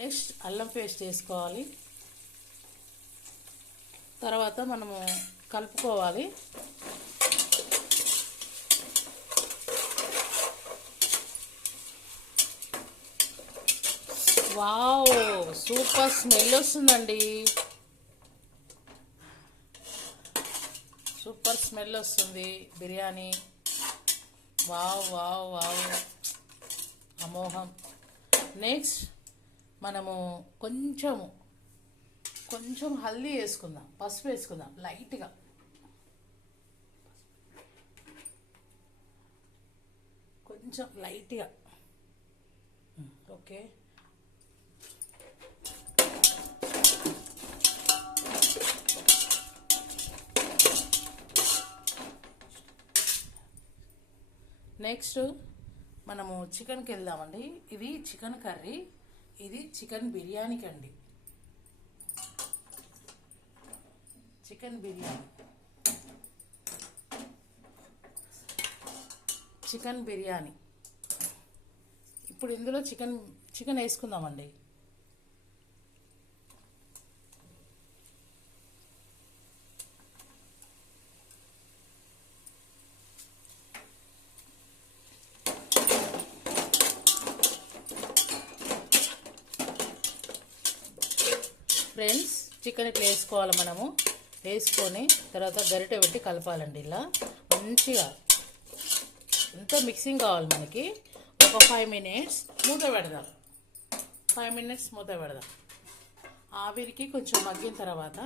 Next అల్లం paste వేసుకోవాలి. తర్వాత మనము కలుపుకోవాలి. వావ్, సూపర్ స్మెల్ వస్తుందండి. సూపర్ స్మెల్ వస్తుంది బిర్యానీ. వావ్ వావ్ వావ్, అమోఘం. నెక్స్ట్ మనము కొంచెం హల్దీ వేసుకుందాం, పసుపు వేసుకుందాం లైట్గా. కొంచెం లైట్గా. ఓకే, నెక్స్ట్ మనము చికెన్కి వెళ్దామండి. ఇది చికెన్ కర్రీ, ఇది చికెన్ బిర్యానీకి అండి. చికెన్ బిర్యానీ. ఇప్పుడు ఇందులో చికెన్ వేసుకుందామండి. ఫ్రెండ్స్, చికెన్ ఇట్లా వేసుకోవాలి. మనము వేసుకొని తర్వాత గరిటె పెట్టి కలపాలండి. ఇలా మంచిగా ఎంతో మిక్సింగ్ కావాలి మనకి. ఒక 5 minutes మూత పెడదాం. 5 minutes మూత పెడదాం. ఆవిరికి కొంచెం మగ్గిన తర్వాత